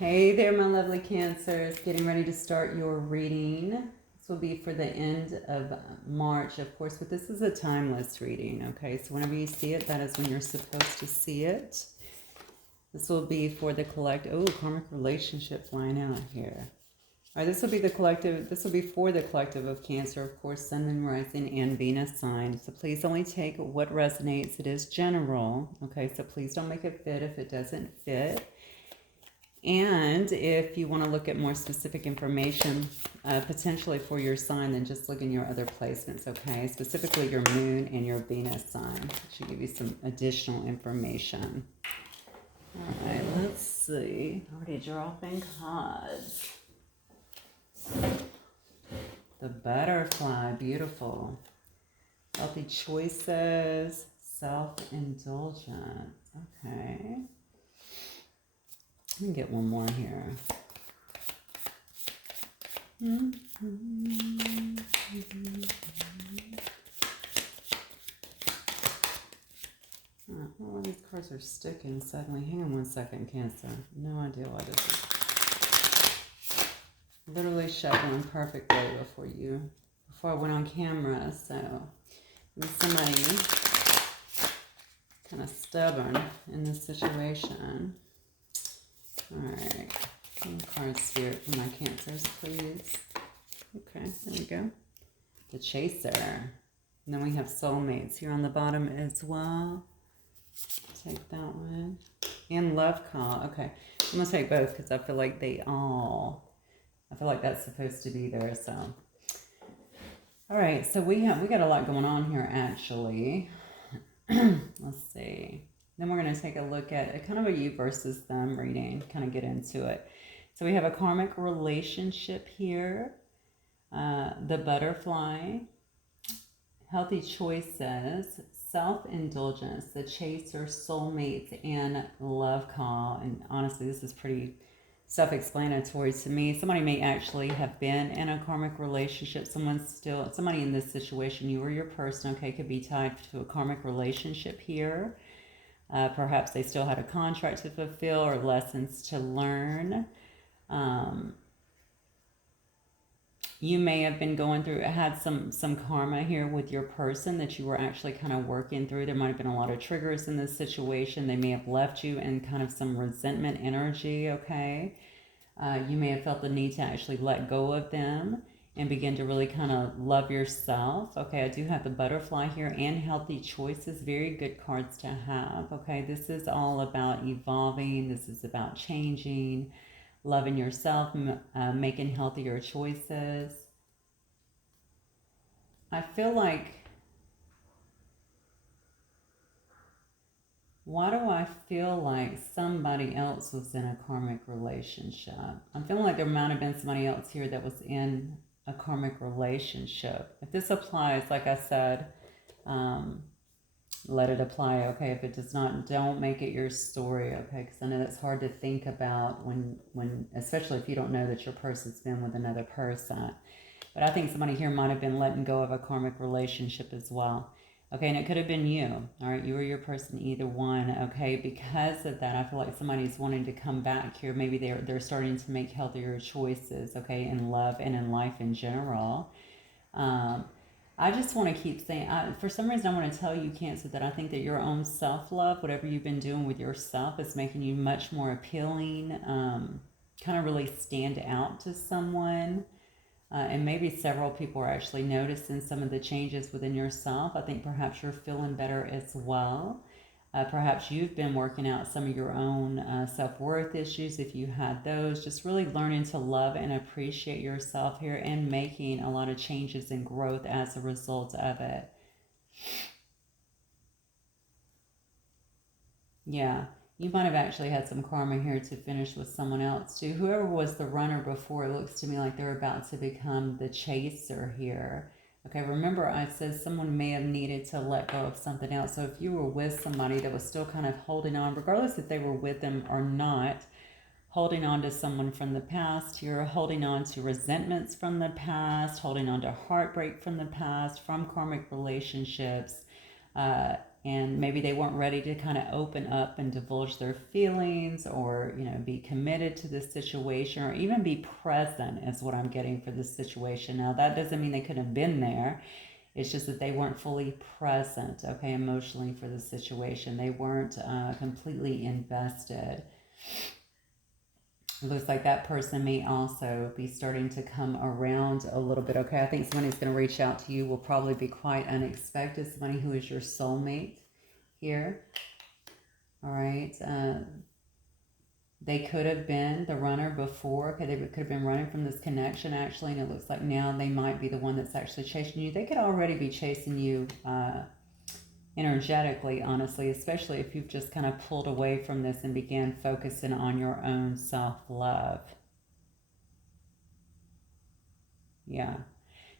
Hey there, my lovely Cancers. Getting ready to start your reading. This will be for the end of March, of course, but this is a timeless reading, okay? So whenever you see it, that is when you're supposed to see it. This will be for the collective. Oh, karmic relationships line out here. All right, this will be the collective. This will be for the collective of Cancer, of course, Sun, Moon, Rising, and Venus sign. So please only take what resonates. It is general, okay? So please don't make it fit if it doesn't fit. And if you want to look at more specific information, potentially for your sign, then just look in your other placements, okay? Specifically your moon and your Venus sign. It should give you some additional information. All right, let's see. Already dropping cards. The butterfly, beautiful. Healthy choices, self-indulgence, okay. Let me get one more here. Oh, these cards are sticking suddenly. Hang on one second, Cancer. No idea why this is. Literally shuffling perfectly before I went on camera. So somebody kind of stubborn in this situation. Alright, some card spirit for my Cancers, please. Okay, there we go. The Chaser. And then we have Soulmates here on the bottom as well. Take that one. And Love Call. Okay, I'm going to take both because I feel like I feel like that's supposed to be there, so. Alright, so we got a lot going on here, actually. Let's see. Then we're going to take a look at a kind of a you versus them reading, kind of get into it. So we have a karmic relationship here, the butterfly, healthy choices, self-indulgence, the chaser, soulmates, and love call. And honestly, this is pretty self-explanatory to me. Somebody may actually have been in a karmic relationship. Somebody in this situation, you or your person, okay, could be tied to a karmic relationship here. Perhaps they still had a contract to fulfill or lessons to learn. You may have been had some karma here with your person that you were actually kind of working through. There might have been a lot of triggers in this situation. They may have left you in kind of some resentment energy, okay? You may have felt the need to actually let go of them and begin to really kind of love yourself. Okay, I do have the butterfly here and healthy choices. Very good cards to have. Okay, this is all about evolving. This is about changing, loving yourself, making healthier choices. I feel like, why do I feel like somebody else was in a karmic relationship? I'm feeling like there might have been somebody else here that was in a karmic relationship. If this applies, like I said, let it apply, okay? If it does not, don't make it your story, okay? Because I know that's hard to think about when, especially if you don't know that your person's been with another person. But I think somebody here might have been letting go of a karmic relationship as well. Okay, and it could have been you, all right? You or your person, either one, okay? Because of that, I feel like somebody's wanting to come back here. Maybe they're starting to make healthier choices, okay, in love and in life in general. I just want to keep saying, for some reason, I want to tell you, Cancer, that I think that your own self-love, whatever you've been doing with yourself, is making you much more appealing, kind of really stand out to someone. And maybe several people are actually noticing some of the changes within yourself. I think perhaps you're feeling better as well. Perhaps you've been working out some of your own self-worth issues, if you had those. Just really learning to love and appreciate yourself here and making a lot of changes and growth as a result of it. Yeah. You might have actually had some karma here to finish with someone else too. Whoever was the runner before, it looks to me like they're about to become the chaser here. Okay, remember I said someone may have needed to let go of something else. So if you were with somebody that was still kind of holding on, regardless if they were with them or not, holding on to someone from the past, you're holding on to resentments from the past, holding on to heartbreak from the past, from karmic relationships, and maybe they weren't ready to kind of open up and divulge their feelings, or be committed to this situation, or even be present is what I'm getting for this situation. Now that doesn't mean they couldn't have been there. It's just that they weren't fully present, okay, emotionally for the situation. They weren't completely invested. It looks like that person may also be starting to come around a little bit, okay? I think somebody's going to reach out to you, will probably be quite unexpected. Somebody who is your soulmate here, all right? They could have been the runner before. Okay, they could have been running from this connection, actually, and it looks like now they might be the one that's actually chasing you. They could already be chasing you energetically, honestly, especially if you've just kind of pulled away from this and began focusing on your own self-love. Yeah,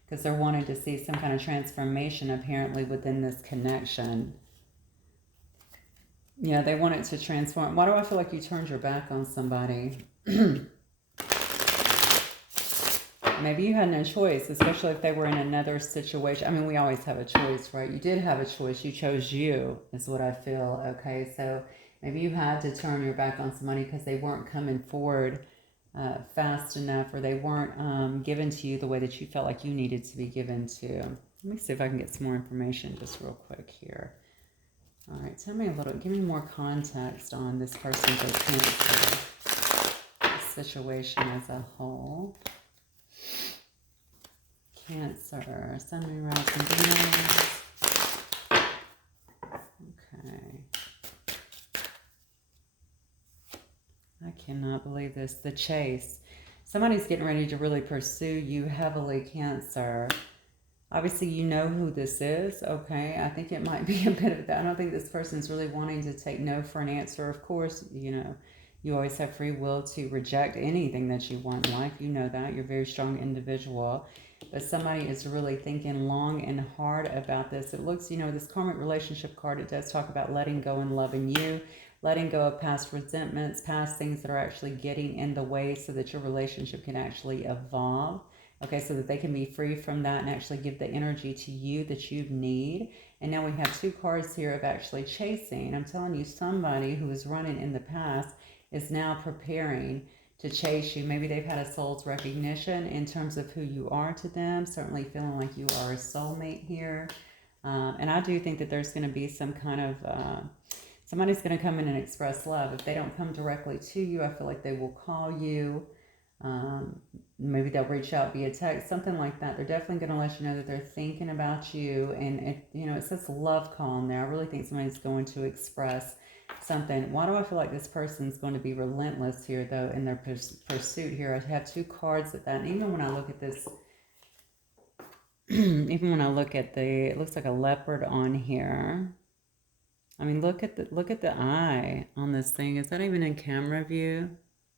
because they're wanting to see some kind of transformation, apparently, within this connection. Yeah, they want it to transform. Why do I feel like you turned your back on somebody? Maybe you had no choice, especially if they were in another situation. I mean, we always have a choice, right? You did have a choice. You chose you, is what I feel, okay? So maybe you had to turn your back on somebody because they weren't coming forward fast enough, or they weren't given to you the way that you felt like you needed to be given to. Let me see if I can get some more information just real quick here. All right, tell me a little, give me more context on this person's Cancer situation as a whole. Cancer, Sun, Moon, Rising, Venus. Okay. I cannot believe this. The chase. Somebody's getting ready to really pursue you heavily, Cancer. Obviously, you know who this is, okay? I think it might be a bit of that. I don't think this person's really wanting to take no for an answer. Of course, you always have free will to reject anything that you want in life. You know that. You're a very strong individual. But somebody is really thinking long and hard about this. It looks, this karmic relationship card, it does talk about letting go and loving you, letting go of past resentments, past things that are actually getting in the way so that your relationship can actually evolve. Okay, so that they can be free from that and actually give the energy to you that you need. And now we have two cards here of actually chasing. I'm telling you, somebody who was running in the past is now preparing to chase you. Maybe they've had a soul's recognition in terms of who you are to them, certainly feeling like you are a soulmate here. And I do think that there's going to be some kind of, somebody's going to come in and express love. If they don't come directly to you, I feel like they will call you. Maybe they'll reach out via text, something like that. They're definitely going to let you know that they're thinking about you. And it says love call in there. I really think somebody's going to express something. Why do I feel like this person's going to be relentless here, though, in their pursuit here? I have two cards at that. And even when I look at this, even when I look at it looks like a leopard on here. I mean, look at the eye on this thing. Is that even in camera view?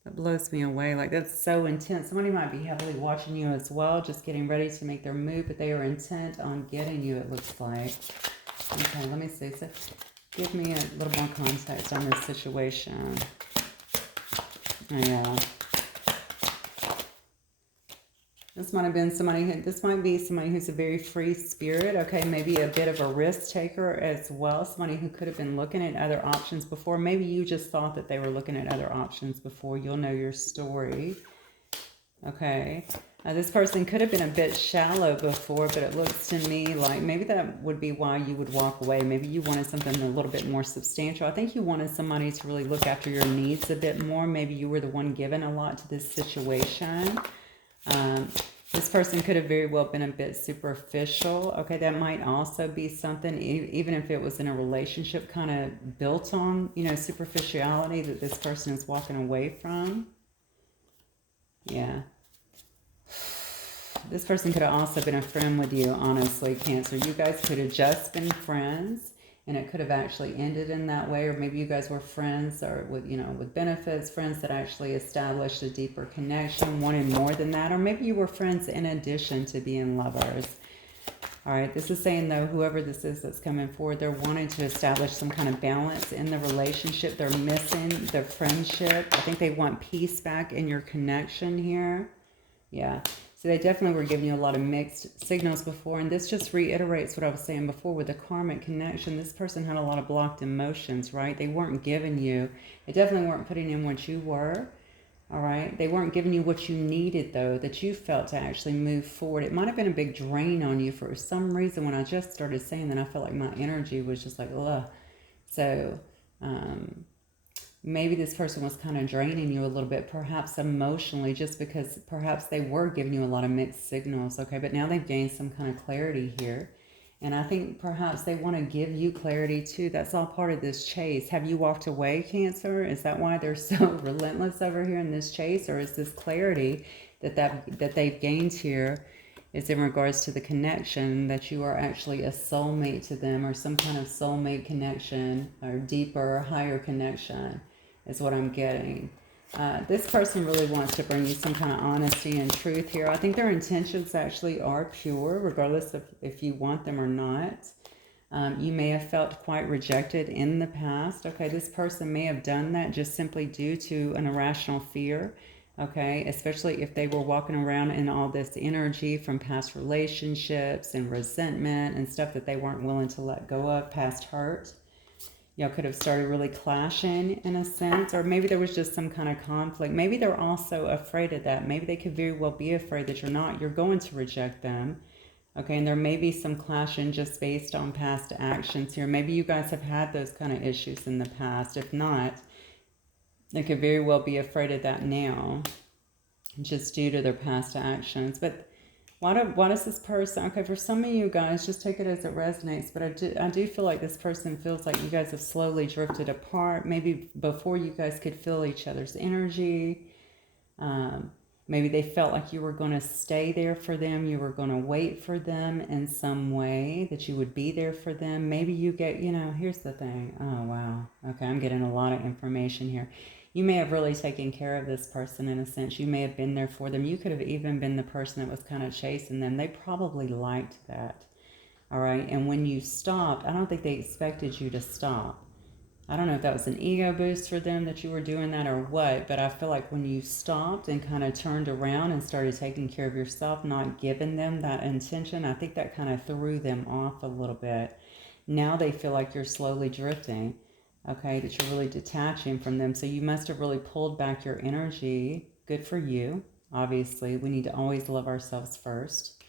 That blows me away. Like, that's so intense. Somebody might be heavily watching you as well, just getting ready to make their move, but they are intent on getting you, it looks like. Okay, let me see. So give me a little more context on this situation. Yeah. This might be somebody who's a very free spirit, okay, maybe a bit of a risk taker as well, somebody who could have been looking at other options before. Maybe you just thought that they were looking at other options before. You'll know your story, okay. This person could have been a bit shallow before, but it looks to me like maybe that would be why you would walk away. Maybe you wanted something a little bit more substantial. I think you wanted somebody to really look after your needs a bit more. Maybe you were the one giving a lot to this situation. This person could have very well been a bit superficial. Okay, that might also be something, even if it was in a relationship kind of built on, superficiality, that this person is walking away from. Yeah. This person could have also been a friend with you, honestly, Cancer. You guys could have just been friends, and it could have actually ended in that way. Or maybe you guys were friends, or with benefits, friends that actually established a deeper connection, wanted more than that. Or maybe you were friends in addition to being lovers. All right, this is saying, though, whoever this is that's coming forward, they're wanting to establish some kind of balance in the relationship. They're missing the friendship. I think they want peace back in your connection here. Yeah. So they definitely were giving you a lot of mixed signals before, and this just reiterates what I was saying before with the karmic connection. This person had a lot of blocked emotions, right? They weren't giving you, they definitely weren't putting in what you were, all right? They weren't giving you what you needed, though, that you felt to actually move forward. It might have been a big drain on you for some reason. When I just started saying that, I felt like my energy was just like, ugh. So, maybe this person was kind of draining you a little bit, perhaps emotionally, just because perhaps they were giving you a lot of mixed signals, okay? But now they've gained some kind of clarity here. And I think perhaps they want to give you clarity too. That's all part of this chase. Have you walked away, Cancer? Is that why they're so relentless over here in this chase? Or is this clarity that they've gained here is in regards to the connection, that you are actually a soulmate to them, or some kind of soulmate connection, or deeper, higher connection, is what I'm getting. This person really wants to bring you some kind of honesty and truth here. I think their intentions actually are pure, regardless of if you want them or not. You may have felt quite rejected in the past. Okay, this person may have done that just simply due to an irrational fear. Okay, especially if they were walking around in all this energy from past relationships and resentment and stuff that they weren't willing to let go of, past hurt. Y'all could have started really clashing in a sense, or maybe there was just some kind of conflict. Maybe they're also afraid of that. Maybe they could very well be afraid that you're going to reject them. Okay, and there may be some clashing just based on past actions here. Maybe you guys have had those kind of issues in the past. If not, they could very well be afraid of that now, just due to their past actions. But why does this person, okay, for some of you guys, just take it as it resonates, but I do feel like this person feels like you guys have slowly drifted apart. Maybe before you guys could feel each other's energy. Maybe they felt like you were going to stay there for them. You were going to wait for them in some way, that you would be there for them. Maybe you get, here's the thing. Oh, wow. Okay, I'm getting a lot of information here. You may have really taken care of this person in a sense. You may have been there for them. You could have even been the person that was kind of chasing them. They probably liked that. All right. And when you stopped, I don't think they expected you to stop. I don't know if that was an ego boost for them that you were doing that or what, but I feel like when you stopped and kind of turned around and started taking care of yourself, not giving them that intention, I think that kind of threw them off a little bit. Now they feel like you're slowly drifting. Okay, that you're really detaching from them. So you must have really pulled back your energy. Good for you. Obviously, we need to always love ourselves first.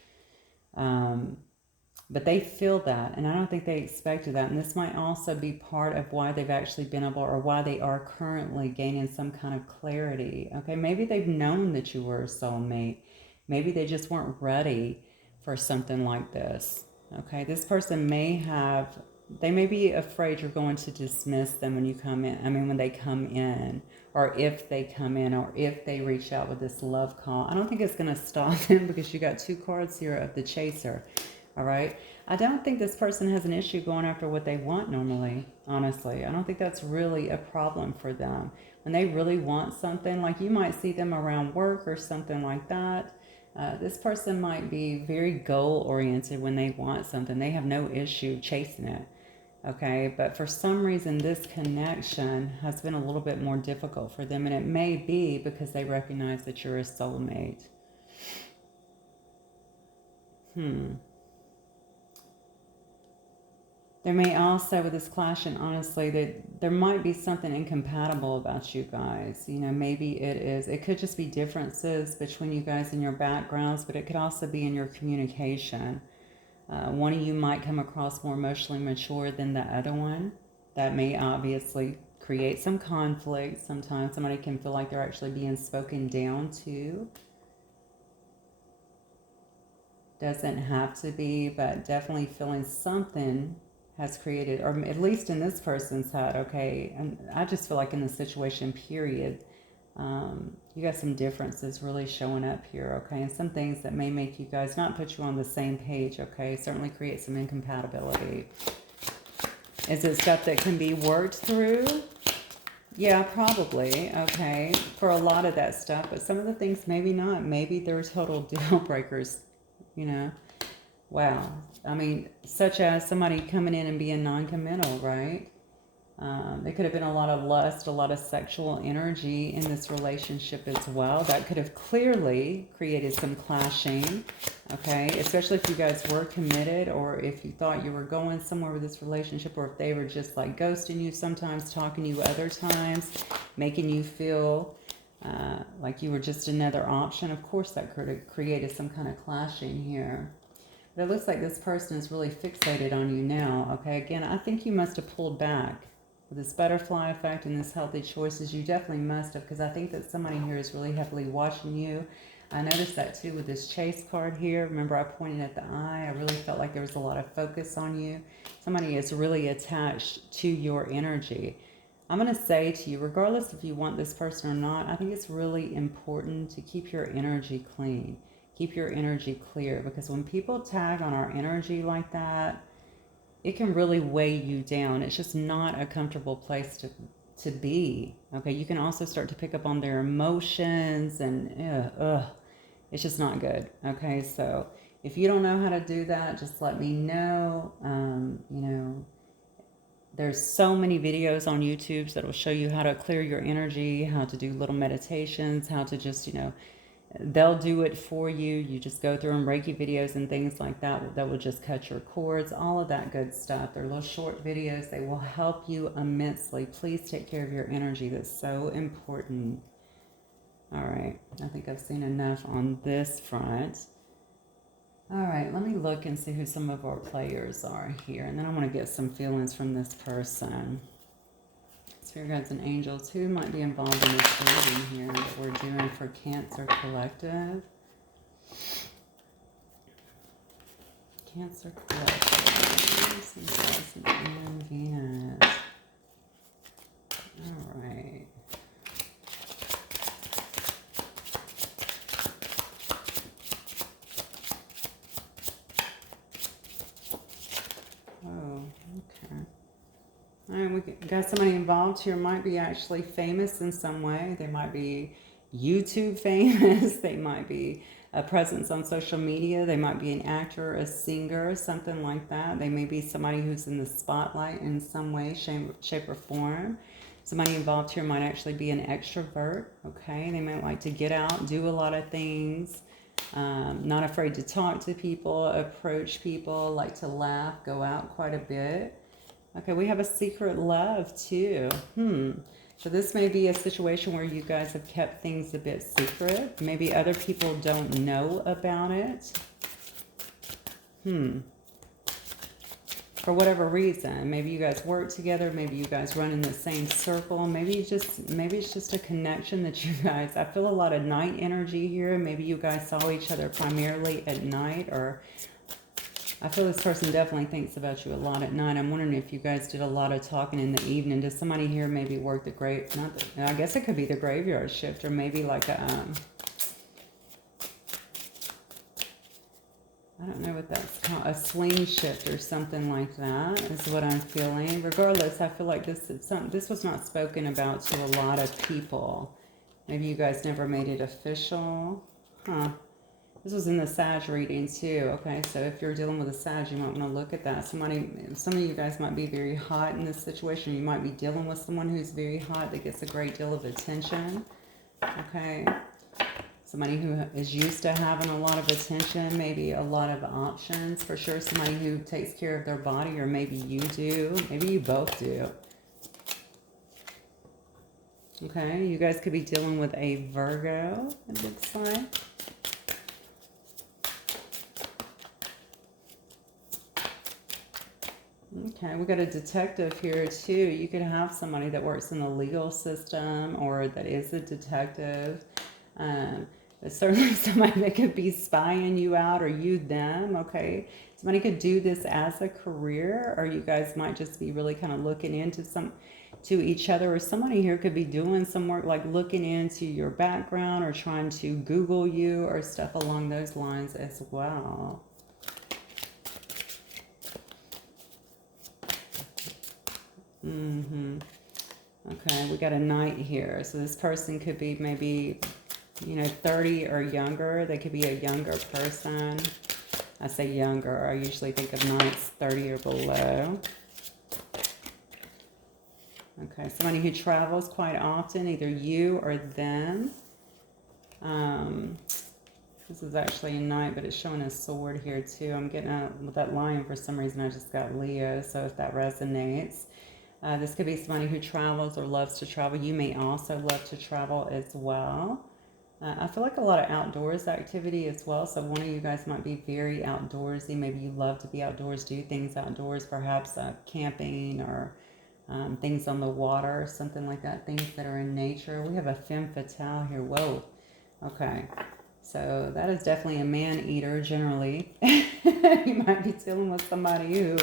But they feel that, and I don't think they expected that. And this might also be part of why they've actually been able, or why they are currently gaining some kind of clarity. Okay, maybe they've known that you were a soulmate. Maybe they just weren't ready for something like this. Okay, this person they may be afraid you're going to dismiss them when you come in. I mean, when they come in, or if they come in, or if they reach out with this love call. I don't think it's going to stop them, because you got 2 cards here of the chaser. All right. I don't think this person has an issue going after what they want normally, honestly. I don't think that's really a problem for them. When they really want something, like you might see them around work or something like that. This person might be very goal-oriented when they want something. They have no issue chasing it. Okay, but for some reason, this connection has been a little bit more difficult for them, and it may be because they recognize that you're a soulmate. There may also, with this clash, and honestly, that there might be something incompatible about you guys. Maybe it could just be differences between you guys and your backgrounds, but it could also be in your communication. One of you might come across more emotionally mature than the other one. That may obviously create some conflict. Sometimes somebody can feel like they're actually being spoken down to. Doesn't have to be, but definitely feeling something has created, or at least in this person's head, okay, and I just feel like in the situation, period, you got some differences really showing up here, okay, and some things that may make you guys not put you on the same page, okay, certainly create some incompatibility. Is it stuff that can be worked through? Yeah, probably, okay, for a lot of that stuff, but some of the things maybe not. Maybe they're total deal breakers, Wow. I mean, such as somebody coming in and being non-committal, right? There could have been a lot of lust, a lot of sexual energy in this relationship as well. That could have clearly created some clashing, okay? Especially if you guys were committed, or if you thought you were going somewhere with this relationship, or if they were just like ghosting you sometimes, talking to you other times, making you feel like you were just another option. Of course, that could have created some kind of clashing here. But it looks like this person is really fixated on you now, okay? Again, I think you must have pulled back. With this butterfly effect and this healthy choices, you definitely must have, because I think that somebody here is really heavily watching you. I noticed that too with this chase card here. Remember, I pointed at the eye. I really felt like there was a lot of focus on you. Somebody is really attached to your energy. I'm going to say to you, regardless if you want this person or not, I think it's really important to keep your energy clean. Keep your energy clear, because when people tag on our energy like that, it can really weigh you down. It's just not a comfortable place to be. Okay, you can also start to pick up on their emotions, and it's just not good. Okay, so if you don't know how to do that, just let me know. You know, there's so many videos on YouTube that will show you how to clear your energy, how to do little meditations, how to just, you know, they'll do it for you. You just go through them, Reiki videos and things like that that will just cut your cords, all of that good stuff. They're little short videos. They will help you immensely. Please take care of your energy. That's so important. All right. I think I've seen enough on this front. All right. Let me look and see who some of our players are here. And then I want to get some feelings from this person. Spirit guides and angels, who might be involved in this reading here that we're doing for Cancer Collective? Cancer Collective, and Venus. All right. Oh, okay. All right, we got somebody involved here. Might be actually famous in some way. They might be YouTube famous. They might be a presence on social media. They might be an actor, a singer, something like that. They may be somebody who's in the spotlight in some way, shape or form. Somebody involved here might actually be an extrovert, okay? They might like to get out, do a lot of things, not afraid to talk to people, approach people, like to laugh, go out quite a bit. Okay, we have a secret love too. So this may be a situation where you guys have kept things a bit secret. Maybe other people don't know about it. For whatever reason. Maybe you guys work together. Maybe you guys run in the same circle. Maybe it's just a connection that you guys, I feel a lot of night energy here. Maybe you guys saw each other primarily at night, or I feel this person definitely thinks about you a lot at night. I'm wondering if you guys did a lot of talking in the evening. Does somebody here maybe work I guess it could be the graveyard shift, or maybe like a, I don't know what that's called, a swing shift or something like that is what I'm feeling. Regardless, I feel like this was not spoken about to a lot of people. Maybe you guys never made it official. This was in the Sag reading too, okay? So if you're dealing with a Sag, you might want to look at that. Some of you guys might be very hot in this situation. You might be dealing with someone who's very hot that gets a great deal of attention, okay? Somebody who is used to having a lot of attention, maybe a lot of options. For sure, somebody who takes care of their body, or maybe you do. Maybe you both do. Okay, you guys could be dealing with a Virgo, it looks like. Okay, we got a detective here too. You could have somebody that works in the legal system, or that is a detective. But certainly somebody that could be spying you out, or you them, okay? Somebody could do this as a career, or you guys might just be really kind of looking into to each other, or somebody here could be doing some work like looking into your background, or trying to Google you, or stuff along those lines as well. Okay, we got a knight here. So this person could be maybe, 30 or younger. They could be a younger person. I say younger. I usually think of knights 30 or below. Okay, somebody who travels quite often, either you or them. This is actually a knight, but it's showing a sword here too. I'm getting out with that lion for some reason. I just got Leo, so if that resonates. This could be somebody who travels or loves to travel. You may also love to travel as well. I feel like a lot of outdoors activity as well. So one of you guys might be very outdoorsy. Maybe you love to be outdoors, do things outdoors, perhaps camping or things on the water, something like that, things that are in nature. We have a femme fatale here. Whoa. Okay. So that is definitely a man-eater generally. You might be dealing with somebody who,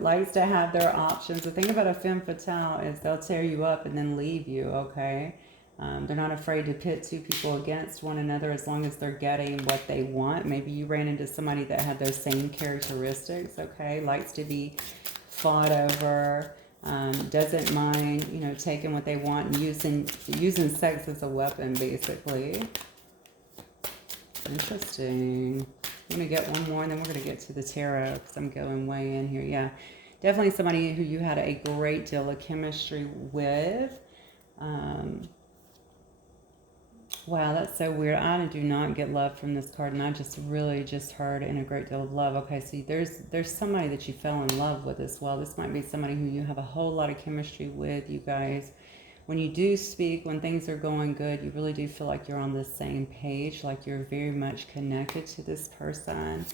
likes to have their options. The thing about a femme fatale is they'll tear you up and then leave you, okay? They're not afraid to pit two people against one another as long as they're getting what they want. Maybe you ran into somebody that had those same characteristics, okay? Likes to be fought over, doesn't mind, taking what they want and using sex as a weapon, basically. Interesting. I'm going to get one more and then we're going to get to the tarot because I'm going way in here. Yeah, definitely somebody who you had a great deal of chemistry with. Wow, that's so weird. I do not get love from this card, and I just really just heard in a great deal of love. Okay, so there's somebody that you fell in love with as well. This might be somebody who you have a whole lot of chemistry with, you guys. When you do speak, when things are going good, you really do feel like you're on the same page, like you're very much connected to this person.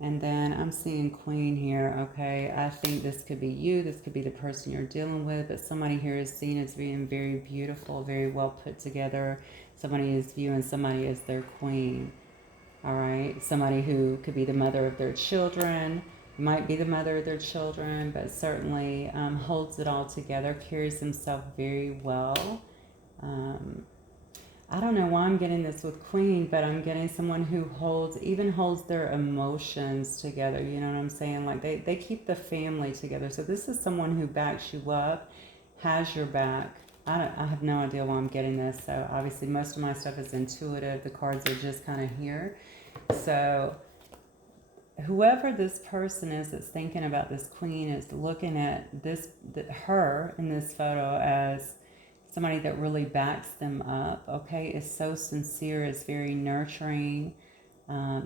And then I'm seeing Queen here, okay? I think this could be you. This could be the person you're dealing with. But somebody here is seen as being very beautiful, very well put together. Somebody is viewing somebody as their queen, all right? Somebody who could be the mother of their children, might be the mother of their children, but certainly holds it all together, carries himself very well. I don't know why I'm getting this with Queen, but I'm getting someone who even holds their emotions together. You know what I'm saying? Like they keep the family together. So this is someone who backs you up, has your back. I have no idea why I'm getting this. So obviously most of my stuff is intuitive. The cards are just kind of here. So whoever this person is that's thinking about this Queen is looking at her in this photo as somebody that really backs them up, okay, is so sincere, is very nurturing.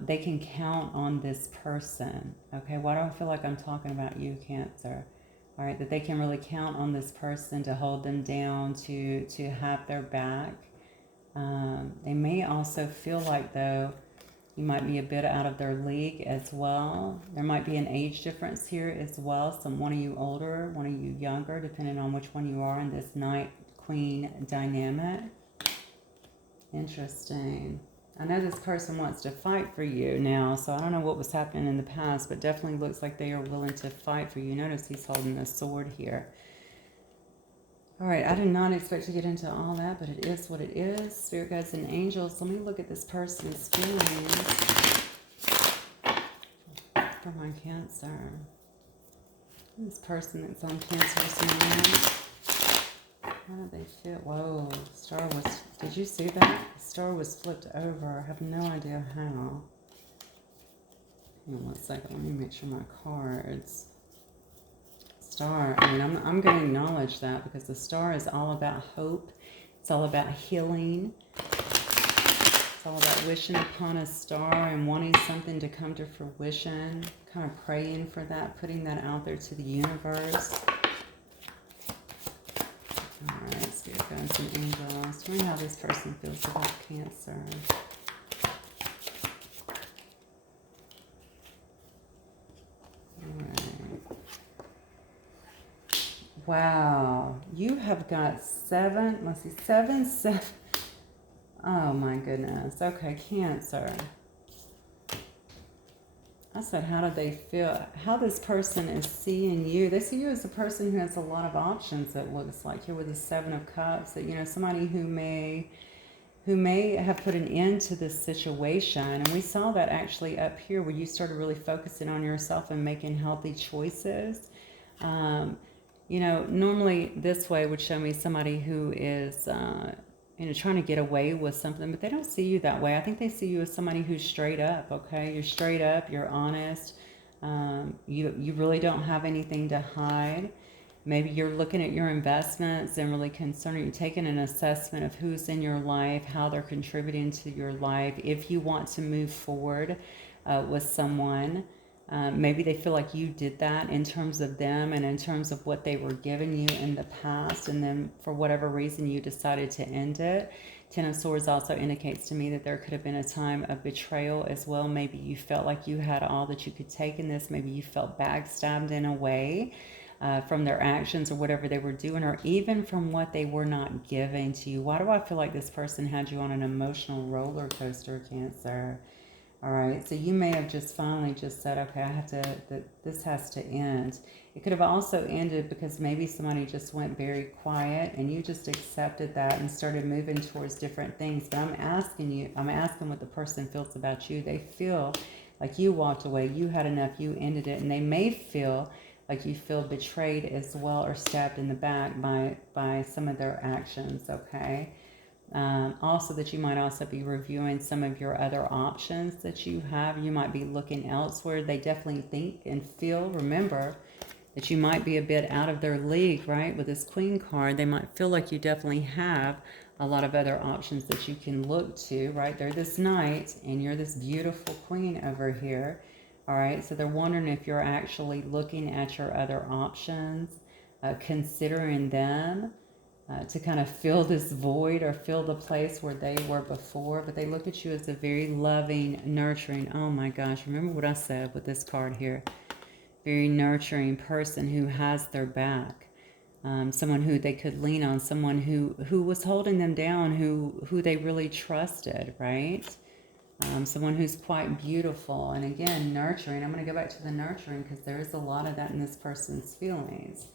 They can count on this person, okay? Why do I feel like I'm talking about you, Cancer? All right, that they can really count on this person to hold them down, to have their back. They may also feel like, though, you might be a bit out of their league as well. There might be an age difference here as well. One of you older, one of you younger, depending on which one you are in this Knight Queen dynamic. Interesting. I know this person wants to fight for you now, so I don't know what was happening in the past, but definitely looks like they are willing to fight for you. Notice he's holding a sword here. All right, I did not expect to get into all that, but it is what it is. Spirit guides and angels, let me look at this person's feelings for my Cancer. This person that's on Cancer's mind. How did they feel? Whoa, did you see that? The star was flipped over. I have no idea how. Hang on 1 second, let me make sure my cards. Star, I mean, I'm going to acknowledge that because the star is all about hope. It's all about healing. It's all about wishing upon a star and wanting something to come to fruition. Kind of praying for that, putting that out there to the universe. All right, Spirit guides and angels. Tell me how this person feels about Cancer. Wow, you have got 7, let's see, 7. Oh my goodness. Okay, Cancer. I said, how do they feel? How this person is seeing you. They see you as a person who has a lot of options, it looks like. Here with the 7 of Cups, that, somebody who may have put an end to this situation. And we saw that actually up here where you started really focusing on yourself and making healthy choices. Normally this way would show me somebody who is, trying to get away with something, but they don't see you that way. I think they see you as somebody who's straight up, okay? You're straight up, you're honest. You really don't have anything to hide. Maybe you're looking at your investments and really concerned. You're taking an assessment of who's in your life, how they're contributing to your life. If you want to move forward with someone, maybe they feel like you did that in terms of them and in terms of what they were giving you in the past. And then for whatever reason, you decided to end it. Ten of Swords also indicates to me that there could have been a time of betrayal as well. Maybe you felt like you had all that you could take in this. Maybe you felt backstabbed in a way. From their actions or whatever they were doing, or even from what they were not giving to you. Why do I feel like this person had you on an emotional roller coaster, Cancer? All right, so you may have just finally just said, okay, this has to end. It could have also ended because maybe somebody just went very quiet and you just accepted that and started moving towards different things. But I'm asking what the person feels about you. They feel like you walked away, you had enough, you ended it, and they may feel like you feel betrayed as well, or stabbed in the back by some of their actions, okay? Also that you might also be reviewing some of your other options that you have. You might be looking elsewhere. They definitely think and feel, remember, that you might be a bit out of their league, right? With this Queen card, they might feel like you definitely have a lot of other options that you can look to, right? They're this Knight, and you're this beautiful Queen over here. All right, so they're wondering if you're actually looking at your other options, considering them to kind of fill this void or fill the place where they were before. But they look at you as a very loving, nurturing, oh my gosh, remember what I said with this card here. Very nurturing person who has their back. Someone who they could lean on, someone who was holding them down, who they really trusted, right? Someone who's quite beautiful, and again, nurturing. I'm going to go back to the nurturing because there is a lot of that in this person's feelings.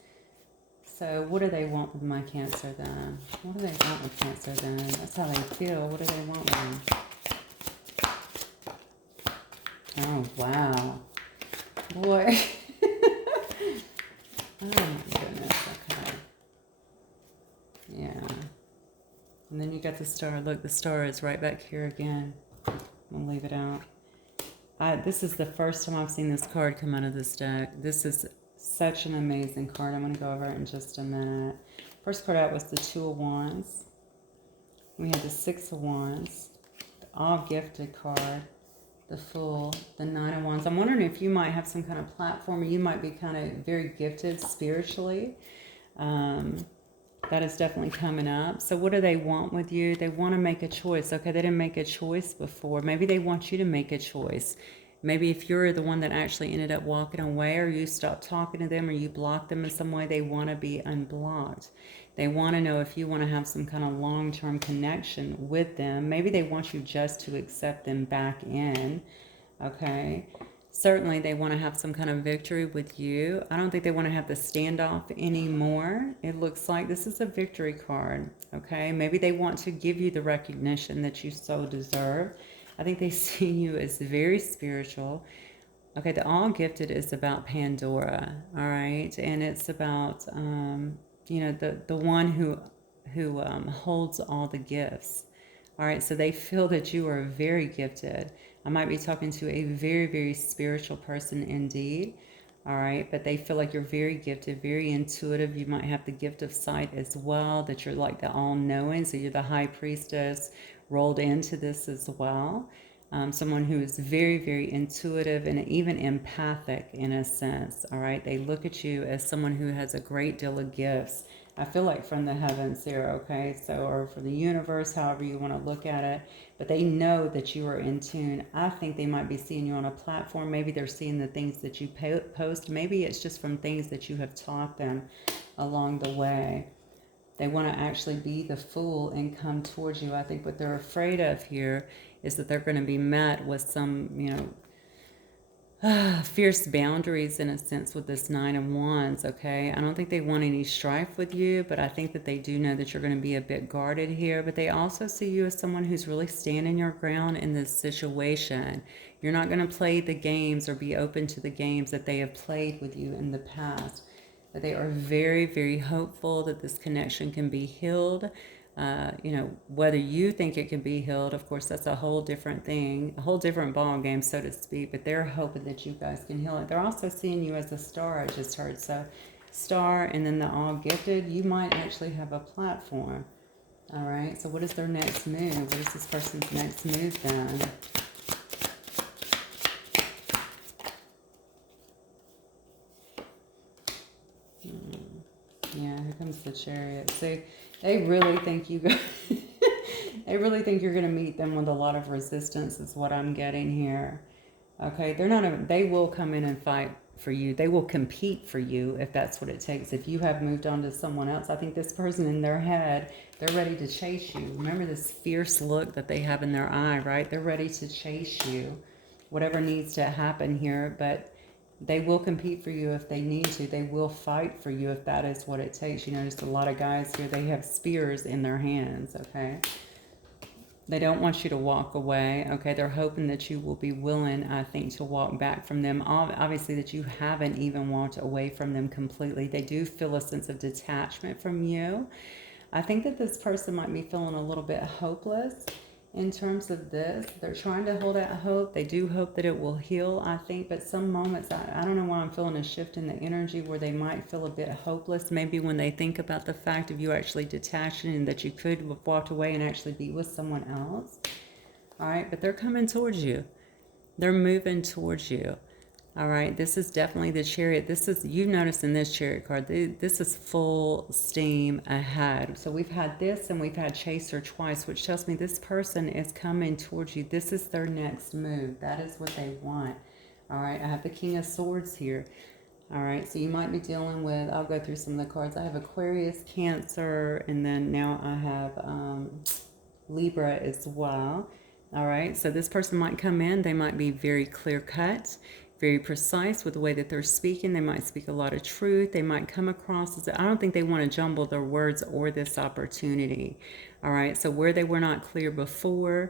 So what do they want with my Cancer then? What do they want with Cancer then? That's how they feel. What do they want with them? Oh, wow. Boy. Oh, my goodness. Okay. Yeah. And then you got the star. Look, the star is right back here again. I'll leave it out. This is the first time I've seen this card come out of this deck. This is such an amazing card. I'm going to go over it in just a minute. First card out was the Two of Wands. We had the Six of Wands, the All Gifted card, the Fool, the Nine of Wands. I'm wondering if you might have some kind of platform, or you might be kind of very gifted spiritually. That is definitely coming up. So what do they want with you? They want to make a choice. Okay, they didn't make a choice before. Maybe they want you to make a choice. Maybe if you're the one that actually ended up walking away, or you stopped talking to them, or you blocked them in some way, they want to be unblocked. They want to know if you want to have some kind of long-term connection with them. Maybe they want you just to accept them back in. Okay. Certainly they want to have some kind of victory with you. I don't think they want to have the standoff anymore. It looks like this is a victory card. Okay. Maybe they want to give you the recognition that you so deserve. I think they see you as very spiritual. Okay. The All Gifted is about Pandora. All right. And it's about, you know, the one who holds all the gifts. All right. So they feel that you are very gifted. I might be talking to a very, very spiritual person indeed. All right. But they feel like you're very gifted, very intuitive. You might have the gift of sight as well, that you're like the all-knowing. So you're the high priestess rolled into this as well. Someone who is very, very intuitive and even empathic in a sense. All right. They look at you as someone who has a great deal of gifts. I feel like from the heavens here, okay? So, or from the universe, however you want to look at it. But they know that you are in tune. I think they might be seeing you on a platform. Maybe they're seeing the things that you post. Maybe it's just from things that you have taught them along the way. They want to actually be the Fool and come towards you. I think what they're afraid of here is that they're going to be met with some, you know, fierce boundaries in a sense with this Nine of Wands, okay? I don't think they want any strife with you, but I think that they do know that you're going to be a bit guarded here. But they also see you as someone who's really standing your ground in this situation. You're not going to play the games or be open to the games that they have played with you in the past. But they are very, very hopeful that this connection can be healed. You know, whether you think it can be healed, of course, that's a whole different thing, a whole different ball game, so to speak. But they're hoping that you guys can heal it. They're also seeing you as a star, I just heard. So Star, and then the all gifted, you might actually have a platform. All right, so what is their next move? What is this person's next move then? Yeah, here comes the Chariot. See, they really think you go they really think you're going to meet them with a lot of resistance is what I'm getting here. Okay, they will come in and fight for you. They will compete for you if that's what it takes. If you have moved on to someone else, I think this person in their head, they're ready to chase you. Remember this fierce look that they have in their eye, right? They're ready to chase you. Whatever needs to happen here, but they will compete for you if they need to. They will fight for you if that is what it takes. You notice a lot of guys here, they have spears in their hands, okay? They don't want you to walk away, okay? They're hoping that you will be willing, I think, to walk back from them. Obviously, that you haven't even walked away from them completely. They do feel a sense of detachment from you. I think that this person might be feeling a little bit hopeless in terms of this. They're trying to hold out hope. They do hope that it will heal, I think, but some moments, I don't know why I'm feeling a shift in the energy where they might feel a bit hopeless, maybe when they think about the fact of you actually detaching and that you could have walked away and actually be with someone else. All right, but they're coming towards you. They're moving towards you. All right, this is definitely the Chariot. This is, you notice in this Chariot card, this is full steam ahead. So we've had this and we've had Chaser twice, which tells me this person is coming towards you. This is their next move. That is what they want. All right, I have the King of Swords here. All right, so you might be dealing with, I'll go through some of the cards. I have Aquarius, Cancer, and then now I have Libra as well. All right, so this person might come in. They might be very clear-cut, very precise with the way that they're speaking. They might speak a lot of truth. They might come across as, I don't think they want to jumble their words or this opportunity. All right, so where they were not clear before,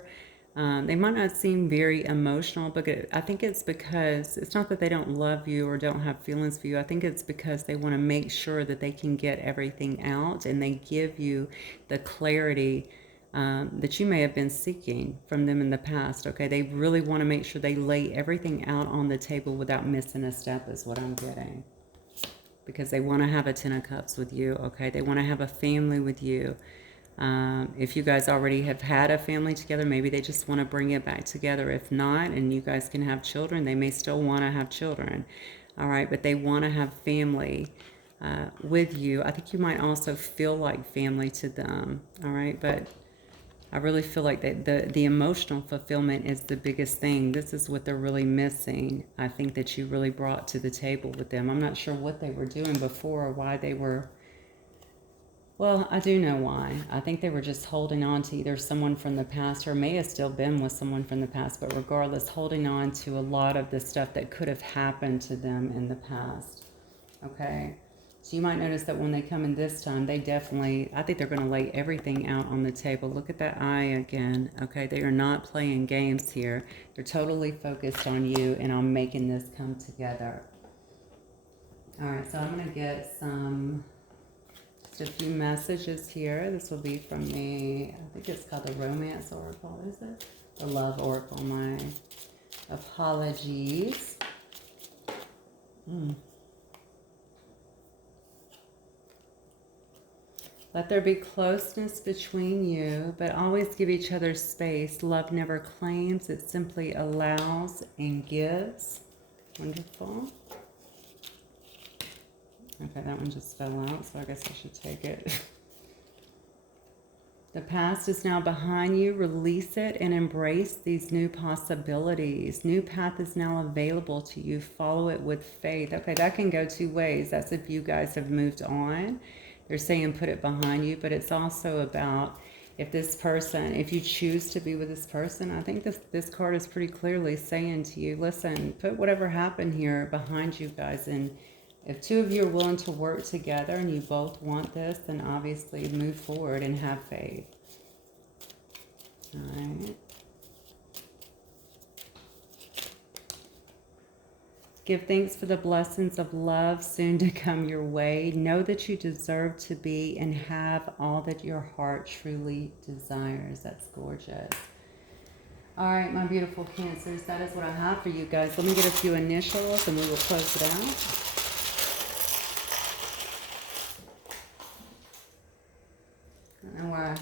they might not seem very emotional, but I think it's because it's not that they don't love you or don't have feelings for you. I think it's because they want to make sure that they can get everything out and they give you the clarity that you may have been seeking from them in the past, okay? They really want to make sure they lay everything out on the table without missing a step is what I'm getting. Because they want to have a 10 of Cups with you, okay? They want to have a family with you. If you guys already have had a family together, maybe they just want to bring it back together. If not, and you guys can have children, they may still want to have children, all right? But they want to have family with you. I think you might also feel like family to them, all right? But I really feel like that the emotional fulfillment is the biggest thing. This is what they're really missing. I think that you really brought to the table with them. I'm not sure what they were doing before or why they were. Well, I do know why. I think they were just holding on to either someone from the past or may have still been with someone from the past, but regardless, holding on to a lot of the stuff that could have happened to them in the past. Okay? So you might notice that when they come in this time, they definitely, I think they're going to lay everything out on the table. Look at that eye again. Okay, they are not playing games here. They're totally focused on you and on making this come together. All right, so I'm going to get just a few messages here. This will be from the, I think it's called the Romance Oracle, is it? The Love Oracle, my apologies. Let there be closeness between you, but always give each other space. Love never claims, it simply allows and gives. Wonderful. Okay, that one just fell out, so I guess I should take it. The past is now behind you. Release it and embrace these new possibilities. New path is now available to you. Follow it with faith. Okay, that can go two ways. That's if you guys have moved on. They're saying put it behind you, but it's also about if this person, if you choose to be with this person, I think this card is pretty clearly saying to you, listen, put whatever happened here behind you guys. And if two of you are willing to work together and you both want this, then obviously move forward and have faith. All right. Give thanks for the blessings of love soon to come your way. Know that you deserve to be and have all that your heart truly desires. That's gorgeous. All right, my beautiful Cancers, that is what I have for you guys. Let me get a few initials and we will close it out.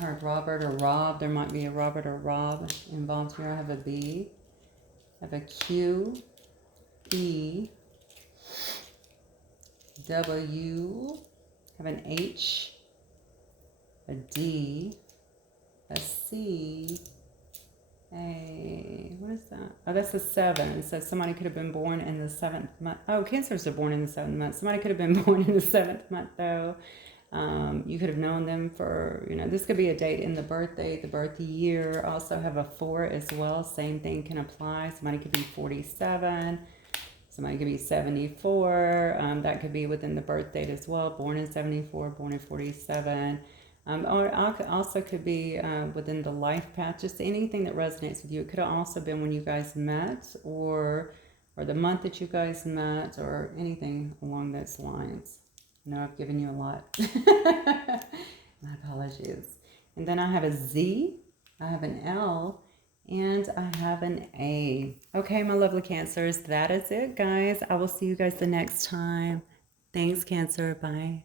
heard Robert or Rob. There might be a Robert or Rob involved here. I have a B. I have a Q, E, W. I have an H, a D, a C, what is that? Oh, that's a 7. So somebody could have been born in the 7th month. Oh, Cancers are born in the 7th month. Somebody could have been born in the 7th month, though. You could have known them for, this could be a date in the birthday, the birth year. Also have a 4 as well. Same thing can apply. Somebody could be 47. Somebody could be 74. That could be within the birth date as well. Born in 74, born in 47. Or also could be within the life path. Just anything that resonates with you. It could have also been when you guys met, or the month that you guys met, or anything along those lines. I know I've given you a lot. My apologies. And then I have a Z, I have an L, and I have an A. Okay, my lovely Cancers, that is it, guys. I will see you guys the next time. Thanks, Cancer. Bye.